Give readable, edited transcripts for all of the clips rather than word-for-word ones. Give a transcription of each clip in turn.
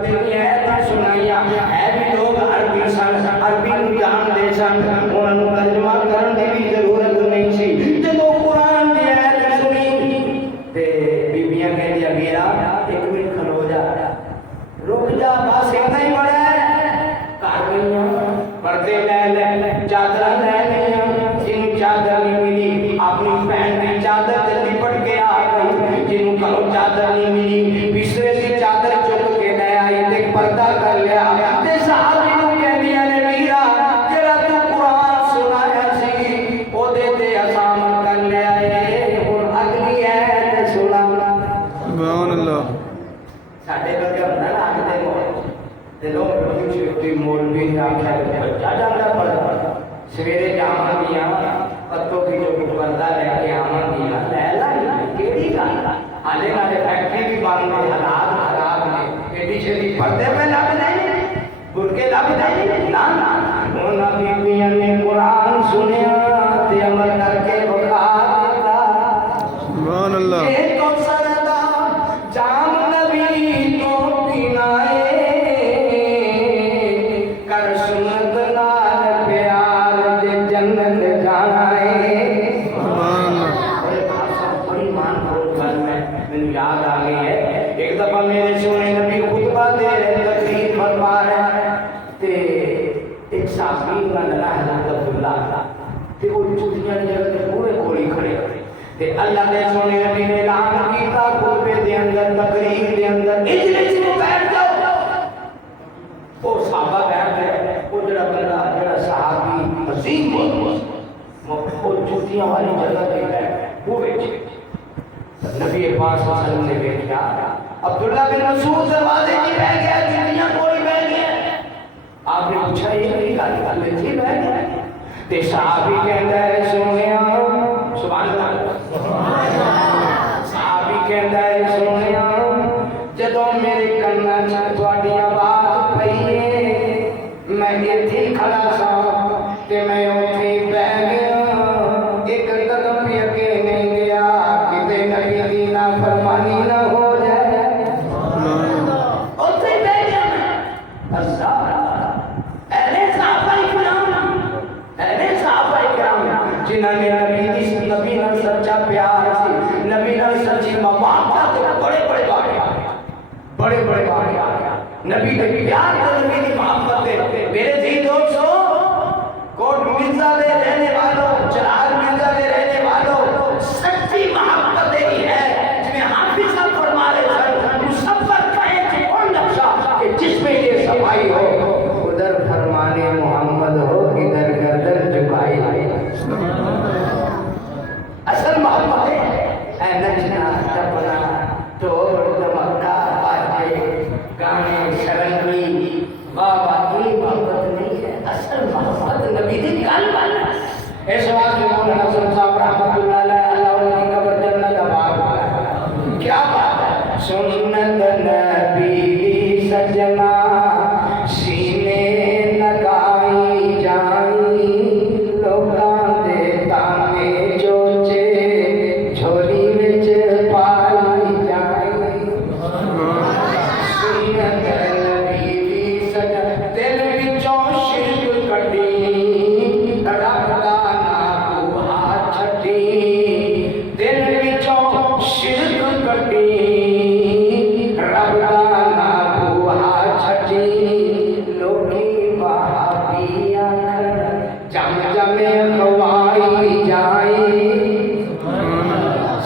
پردے کی آیت سنائیاں ہے بھی لوگ عربی سن عربی نوں جان دے سن انہاں نوں ترجمہ کرن دی بھی ضرورت نہیں سی جدوں قرآن دی آیت سنی تے بیبیاں کہندیاں گیرا ایک منٹ کھلو جا رک جا بس اتنا ہی پڑھا ہے کر گئیاں پردے لے چادر لے لیا جن چادر نہیں ملی اپنی بہن کی چادر جلدی پٹ کے آ گئی جنوں کہو چادر نہیں ملی بسترے کی چادر چک کے لے آئی تے پردہ کر لیا تے صحابی نوں کہندیاں نے میرا جڑا تو قرآن سنایا سی او دے تے اسام کر لے آئے ہن اگلی ہے سنا سبحان اللہ ساڈے ورگا ہوندا نا اج دے تے لوگ چھوٹی مولوی نے آکھیا بچہ جاندا پڑھدا سویرے جاواں گیاں پتوں کی جو پردہ لے کے آواں گیاں لے لا کیڑی گل حالے نالے فیکٹری بھی بند ہے حالات خراب نے ایڈی چھتی پردے پہ لب نہیں برقے لب نہیں نا نا انہاں بیبیاں نے قرآن سنیا تے عمل کر کے بخا دیتا سبحان اللہ اے کوثر دا جام نبی تو پینا ہے کر سنت نال پیار دے جنت جانا ہے سبحان اللہ بڑے خاصا بڑی مان کھول کر میں یاد آ گئی ہے ایک دفعہ میرے سونے نبی خطبہ دے رہے تقریر فرما رہے تے ایک صحابی کا نام حضرت عبداللہ تے وہ جوتیاں دی جگہ تے پورے کولی کھڑے تے اللہ دے سونے نبی نے اعلان کیتا خطبے دے اندر تقریر دے اندر اجلس میں بیٹھ جاؤ وہ صحابہ بیٹھ گئے وہ جڑا بندہ جڑا صحابی عظیم وہ جوتیاں والی جگہ تے بیٹھ وہ بیٹھے نبی پاک صلی اللہ علیہ وسلم نے دیکھا عبداللہ بن مسعود دروازے کی بہ گیا جوتیاں کوئی بہ گیا آپ نے پوچھا یہ نہیں گل تھی بہ گیا تے صحابی کہندا ہے سونیا سبحان اللہ صحابی کہندا ہے سونیا جدوں میرے کنا وچ تہاڈی آواز پئی ہے میں ایتھے کھڑا سا تے میں اوتھے بیٹھ گیا ایک قدم بھی اگے نہیں گیا کتے نبی دی نافرمانی نہ ہو جائے اوتھے بیٹھ گیا اللہ اہل صحابہ کرام جنہاں نے نبی نال سچا پیار سی نبی نال سچی محبت بڑے بڑے بڑے بڑے نبی کے پیار تے نبی دی محبت تے میرے جی دوستو کوٹ مرزا دے رہنے والوں چراغ مرزا دے رہنے والوں سچی محبت ہی ہے جنہیں حافظ صاحب فرما رہے سن مصور کا ایک اور نقشہ کہ جس میں یہ صفائی ہو ادھر فرمانے محمد ہو ادھر گردن جھکائی اصل محبت ہے اے نچنا ٹپنا ٹور دمکا باجے گانے شرنگی بابا یہ محبت نہیں ہے اصل محبت نبی دی گل والا اس واسطے مولانا حسن صاحب رحمۃ اللہ علیہ اللہ کی قبر جنت آباد کیا بات ہے سنت نبی دی سجنا سینے لگائی جائیں لوکاں دے تانے چوچے جھولی وچ پائی جائیں سنت نبی دی سجنا دل وچوں شرک کڈی رب دا نام ہاتھ چھڈی دل وچوں شرک کڈی رب دا نام ہاتھ چھڈی لوکی وہابی آکھن جم جم خوائی جائیں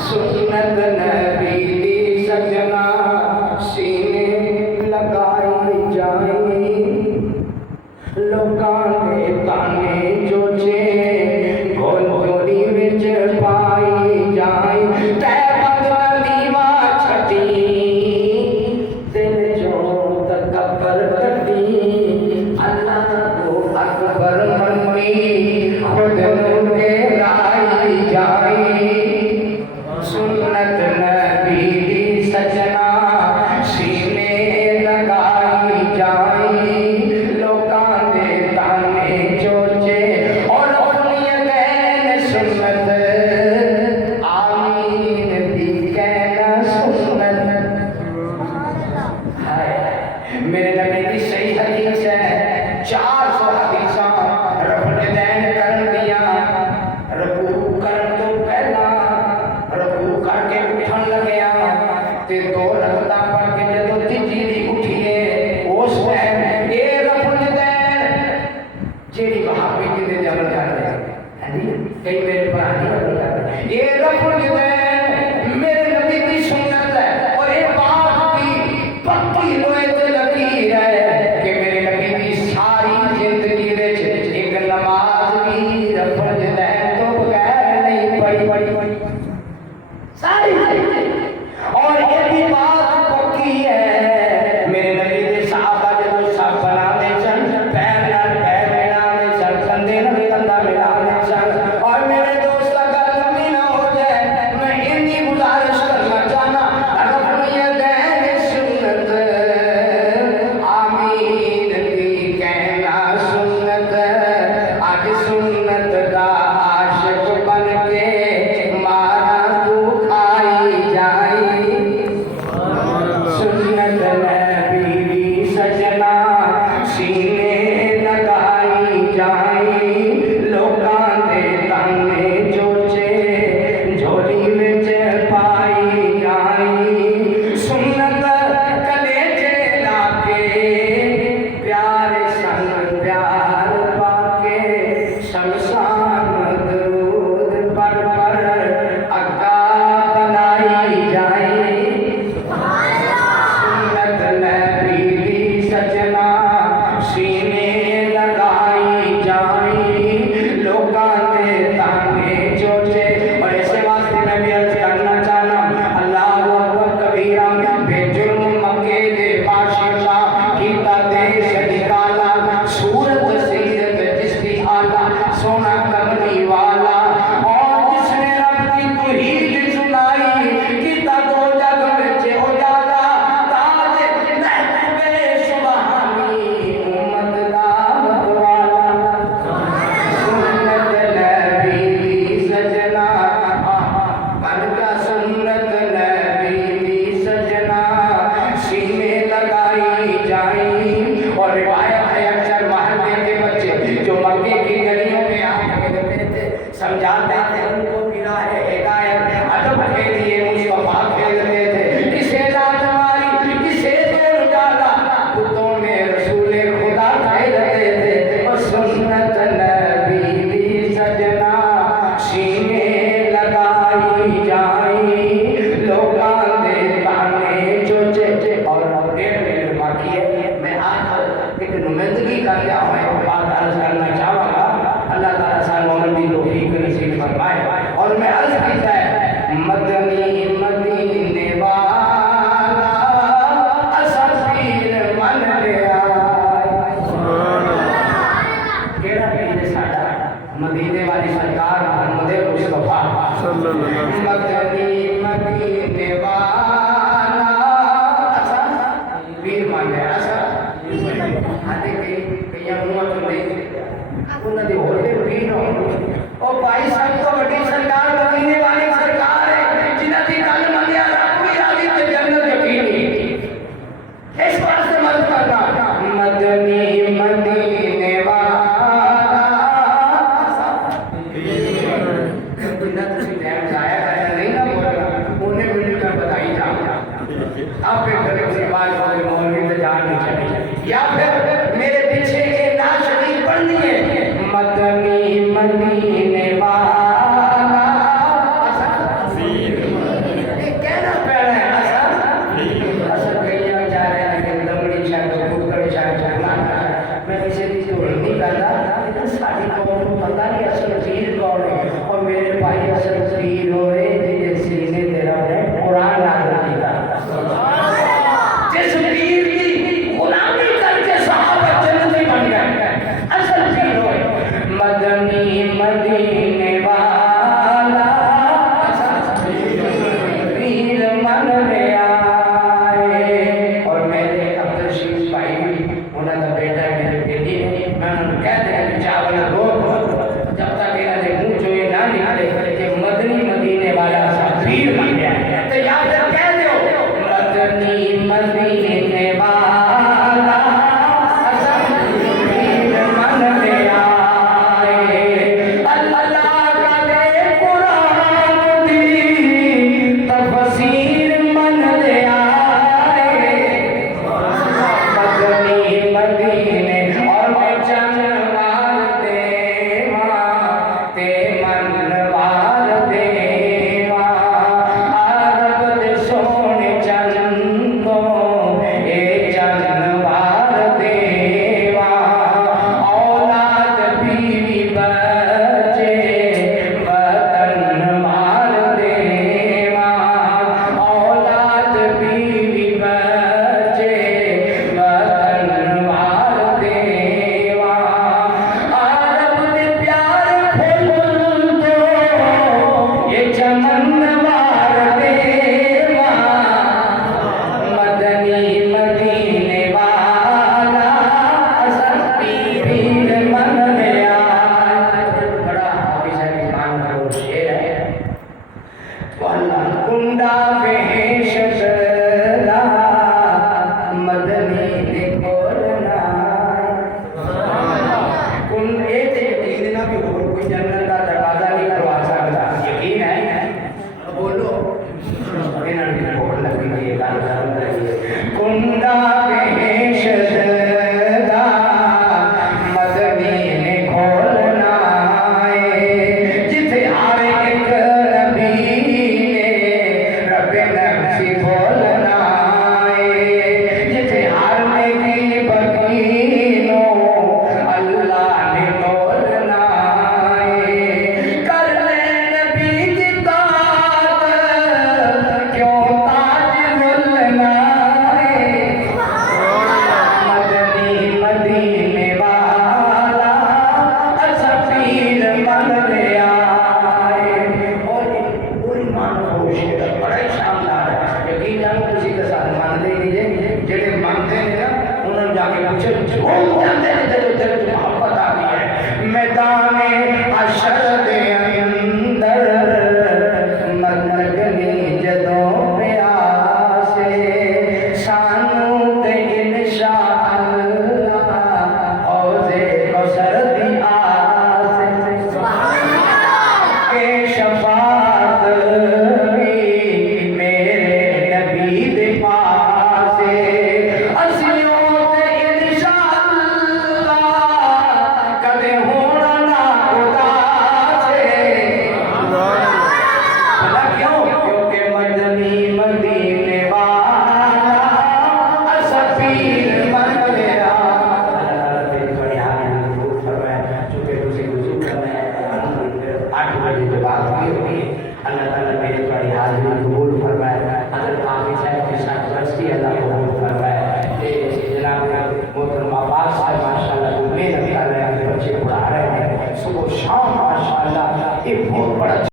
سنت نبی دی سجنا سینے لگائی جائیں لوکاں دے تانے چوچے گول گولی وچ پائی جائیں تے بند دیوا چھٹی دل جو تکبر کٹی اللہ کو اکبر منی خود نو کے لائی جائیں سنت نبی دی سجنا سینے لگائی جائیں لوکاں دے تانے چوچے اور اپنی سنت آمین دی کہنا سنت میرے نبی کی صحیح حدیث ہے 400 حدیثاں رفع دین کر دیا رکوع کرن تو پہلا رکوع کر کے اٹھن لگیا تے 2 رکعتاں پڑھ کے جدوں تیجی دی اٹھیے اس ٹائم اے رفع دین جیڑی وہابی کی دے عمل کر رہے ہیں کئی میرے پر نہیں عمل کر رہے یہ رفع دین میرے نبی کی سنت ہے اور یہ بات کی پکی لوہے تے لکیر ہے کہ میرے نبی کی ساری زندگی وچ ایک نماز بھی رفع دین تو بغیر نہیں پڑھی ساری اور یہ بھی بات پکی ہے میرے نبی دے صحابہ جدوں سب بناتے سن پیر نال پیر ملانے سن کندھے نال کندھا ملانے سن اور میرے دوست اگر لمبی نہ ہو جائے میں اتنی گزارش کرنا چاہنا رفع دین سنت آمین کی کہنا سنت آج سنت کا عاشق بن کے مارا تو کھائی جائی سنت نبی سجنا سینے لگائی جائی لوکاں دے تانے جوچے جھولی وچ پائی جائی سنت کلیجے لا کے پیارے سنگ پیار پا کے شمشان درود پر اگا بنائی جائی سنت نبی سجنا سینے لگائی جائی لوکاں دے تانے جوچے اور اسے واسطے میں بھی عرض کرنا چاہنا اللہ اکبر کبیرہ بے جرم مکے دے بادشاہ کیتا دیش نکالا صورت سیرت جس کی آلہ سونا کملی والا اور جس نے رب کی توحید سنائی کیتا دو جگ وچ اجالا تاج محبوب سبحانی امت دا متوالا سنت نبی سجنا بنکا سنت نبی سجنا سینے لگائی جائی اور روایت ہے اکثر محلے کے بچے جو مکے کی گلیوں میں آ کے تھے سمجھاتے تھے ان کو راہ ہدایت ادب کے لیے مصطفیٰ کھیلتے تھے کسے لات ماری کسے دور ڈالا کتوں میں رسول خدا کھیلتے تھے اور سنت نبی سجنا سینے لگائی جائی لوکاں دے تانے جوچے اور ڈیڑھ منٹ باقی ہے میں آج ایک نمائندگی کر کے بات عرض کرنا چاہوں گا اللہ تعالیٰ سال مومن بھی توفیق نصیب فرمائے اور میں عرض کیتا ہے مدنی مدینے والا اصل پیر من لیا کیڑا پیر ساڈا مدینے والی سرکار محمد مصطفیٰ صلی اللہ علیہ وسلم مدنی مدینے والا اصل پیر من لیا اصل آتے کئی منہ تو نہیں انہوں نے ہوتے پیر ہوں اور بھائی صاحب تو بڑی سرکار مدینے والی سرکار ہے جنہ کی گل منیا رب بھی راضی تے جنت یقینی اس واسطے مت کرنا مدنی مدینے والا جنت سے ٹائم ضائع کرنا نہیں نہ بولنا انہیں مل کر بتائی جاؤ اب پھر کبھی اسی بات کو مولوی سے جان نہیں چاہیے یا پھر میرے پیچھے یہ نعت شریف پڑھنی ہے مدنی مدینے والا یہ کہنا پڑا ہے اصل کہیں جا رہے ہیں لیکن دمڑی شاید خود کرے شاید میں کسی بھی توڑ نہیں کرتا لیکن ساری قوم کو پتہ نہیں اصل چیز کون ہے اور میرے بھائی اصل چیز ہو رہے جیسے سینے تیرا ہے قرآن نازل کیا جس پیر کی غلامی کر کے مدنی نے کھولنا کن اے تے یقین نہ بھی اور کوئی جنت کا دروازہ نہیں کروا سکتا یقین ہے بولو انہاں نے کھول لگی یہ گل کر رہی ہے کنڈا بہشت دا مدنی نے کھولنا ہے جتھے ہر ایک نبی نے رب نفسی بولنا ہے جتھے ہر نیکی بکینو اللہ نے بولنا ہے کر لے نبی کی طاعت کیوں تاج ملنا ہے مدنی مدینے والا سفیر من لیا اور پوری مان خوش ہے بڑا ہی شاندار ہے یقین جانو کسی کے ساتھ مان لے لیجیے جڑے مانتے ہیں نا انہوں نے جا کے پوچھے گھوم جاتے ہیں جب تیرے کو محبت آتی ہے میدان حشر دے اندر مدنی جدوں پیاسے سانو تے انشاءاللہ حوضے کوثر دی آس کہ شفاعت بھی میرے نبی دے پاس اسیوں تے انشاءاللہ کدے ہونا نہ اداس بھلا کیوں کیونکہ مدنی مدینے والا سفیر من لیا اللہ تیری بڑی حالی فرمائے چونکہ تجھے وضو کرنا ہے 8 بجے کے بعد